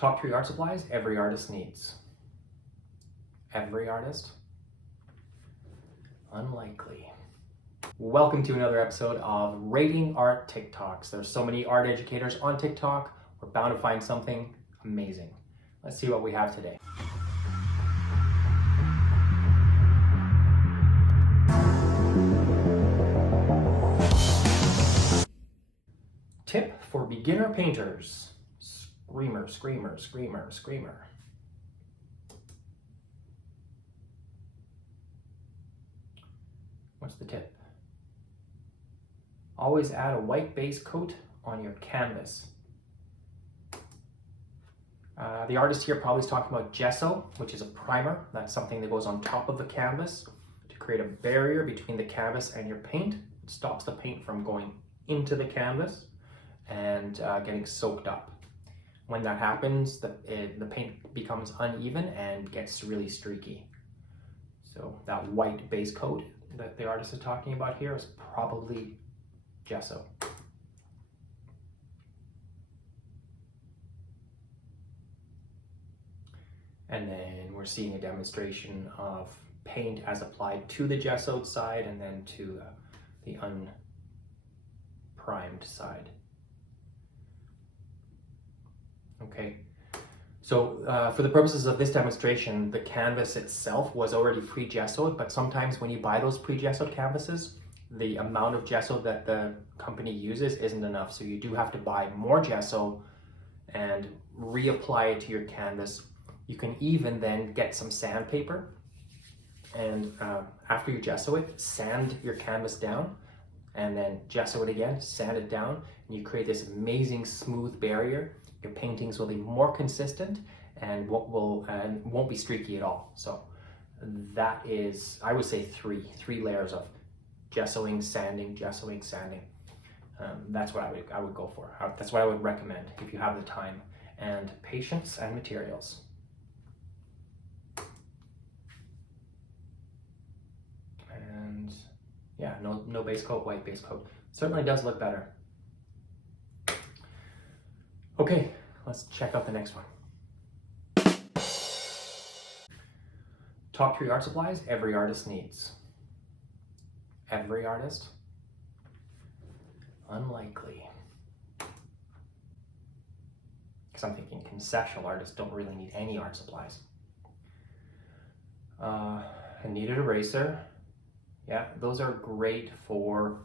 Top 3 art supplies every artist needs. Every artist? Unlikely. Welcome to another episode of Rating Art TikToks. There's so many art educators on TikTok. We're bound to find something amazing. Let's see what we have today. Tip for beginner painters. Screamer, screamer, screamer, screamer. What's the tip? Always add a white base coat on your canvas. The artist here probably is talking about gesso, which is a primer. That's something that goes on top of the canvas to create a barrier between the canvas and your paint. It stops the paint from going into the canvas and getting soaked up. When that happens, the paint becomes uneven and gets really streaky. So that white base coat that the artist is talking about here is probably gesso. And then we're seeing a demonstration of paint as applied to the gessoed side and then to the unprimed side. Okay, so for the purposes of this demonstration, the canvas itself was already pre-gessoed, but sometimes when you buy those pre-gessoed canvases, the amount of gesso that the company uses isn't enough. So you do have to buy more gesso and reapply it to your canvas. You can even then get some sandpaper and after you gesso it, sand your canvas down and then gesso it again, sand it down, and you create this amazing smooth barrier. Your paintings will be more consistent and won't be streaky at all. So that is, I would say, three layers of gessoing, sanding, gessoing, sanding. That's what I would go for. That's what I would recommend if you have the time and patience and materials. And yeah, no base coat, white base coat. Certainly does look better. Okay, let's check out the next one. Top 3 art supplies every artist needs. Every artist? Unlikely. Because I'm thinking conceptual artists don't really need any art supplies. A kneaded eraser. Yeah, those are great for...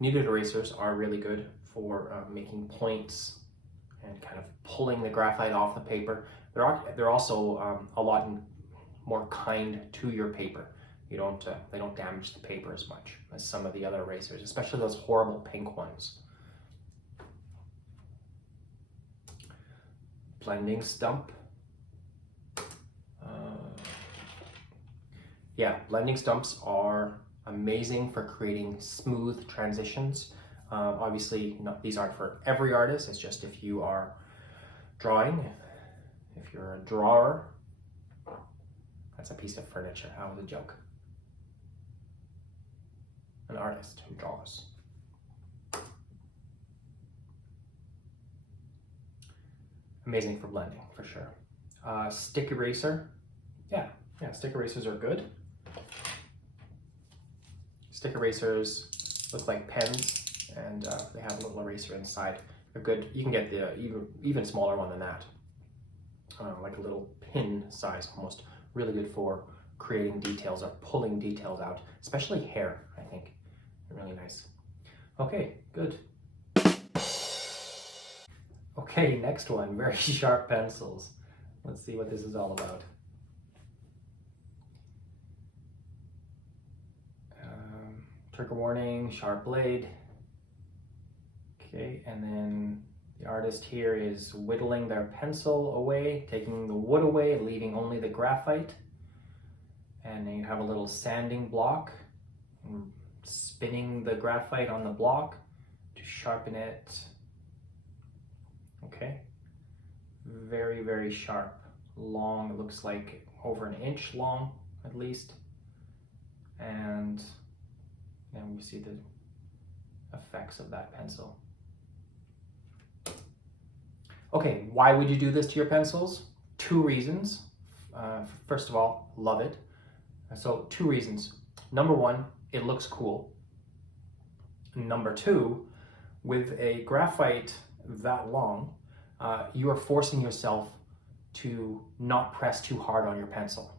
Kneaded erasers are really good for making points and kind of pulling the graphite off the paper. They're also a lot more kind to your paper. They don't damage the paper as much as some of the other erasers, especially those horrible pink ones. Blending stump. Yeah, blending stumps are amazing for creating smooth transitions. Obviously, these aren't for every artist. It's just if you are drawing, if you're a drawer. That's a piece of furniture. That was a joke. An artist who draws. Amazing for blending, for sure. Stick eraser. Yeah, stick erasers are good. Stick erasers look like pens, and they have a little eraser inside. They're good. You can get the even smaller one than that, like a little pin size almost. Really good for creating details or pulling details out, especially hair, I think. Really nice. Okay, good. Okay, next one, very sharp pencils. Let's see what this is all about. Trigger warning, sharp blade. Okay, and then the artist here is whittling their pencil away, taking the wood away, leaving only the graphite. And then you have a little sanding block, and spinning the graphite on the block to sharpen it. Okay, very, very sharp, long, it looks like over an inch long at least. And then we see the effects of that pencil. Okay, why would you do this to your pencils? Two reasons. First of all, love it. So two reasons. Number one, it looks cool. Number two, with a graphite that long, you are forcing yourself to not press too hard on your pencil,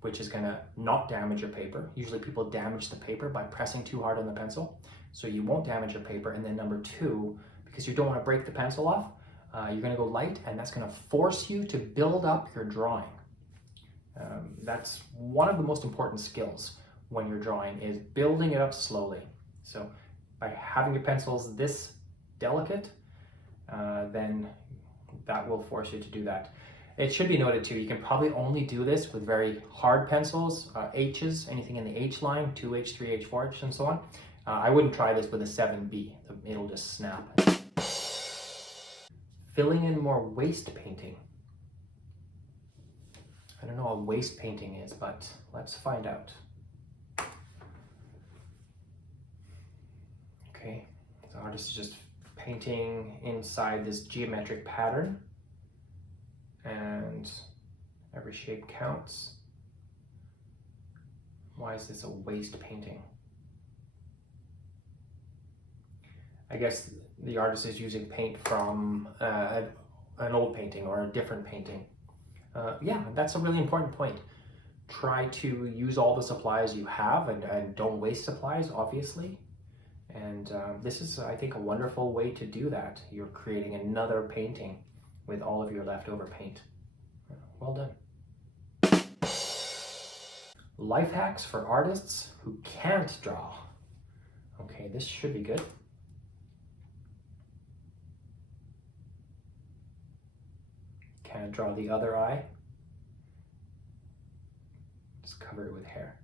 which is gonna not damage your paper. Usually people damage the paper by pressing too hard on the pencil, so you won't damage your paper. And then number two, because you don't wanna break the pencil off, you're gonna go light, and that's gonna force you to build up your drawing. That's one of the most important skills when you're drawing, is building it up slowly. So by having your pencils this delicate, then that will force you to do that. It should be noted too, you can probably only do this with very hard pencils, H's, anything in the H line, 2H, 3H, 4H, and so on. I wouldn't try this with a 7B, it'll just snap. Filling in more waste painting. I don't know what waste painting is, but let's find out. Okay, the artist is just painting inside this geometric pattern, and every shape counts. Why is this a waste painting? I guess the artist is using paint from an old painting or a different painting. Yeah, that's a really important point. Try to use all the supplies you have, and don't waste supplies, obviously. And this is, I think, a wonderful way to do that. You're creating another painting with all of your leftover paint. Well done. Life hacks for artists who can't draw. Okay, this should be good. Can't draw the other eye. Just cover it with hair.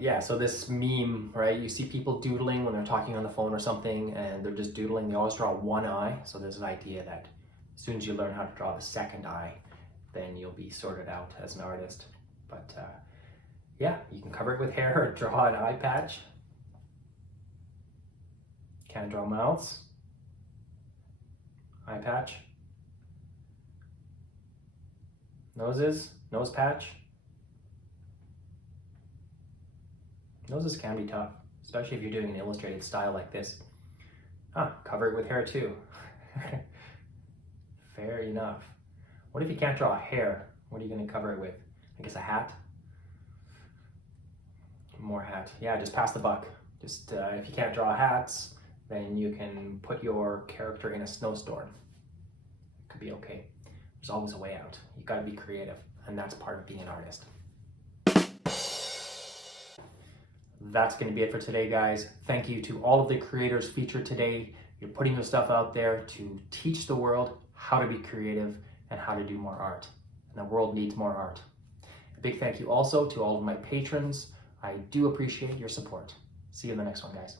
Yeah, so this meme, right? You see people doodling when they're talking on the phone or something, and they're just doodling. They always draw one eye. So there's an idea that as soon as you learn how to draw the second eye, then you'll be sorted out as an artist. But yeah, you can cover it with hair or draw an eye patch. Can't draw mouths. Eye patch. Noses, nose patch. Noses can be tough, especially if you're doing an illustrated style like this. Cover it with hair too. Fair enough. What if you can't draw a hair? What are you going to cover it with? I guess a hat? More hat. Yeah, just pass the buck. Just if you can't draw hats, then you can put your character in a snowstorm. It could be okay. There's always a way out. You got to be creative, and that's part of being an artist. That's going to be it for today, guys. Thank you to all of the creators featured today. You're putting your stuff out there to teach the world how to be creative and how to do more art. And the world needs more art. A big thank you also to all of my patrons. I do appreciate your support. See you in the next one, guys.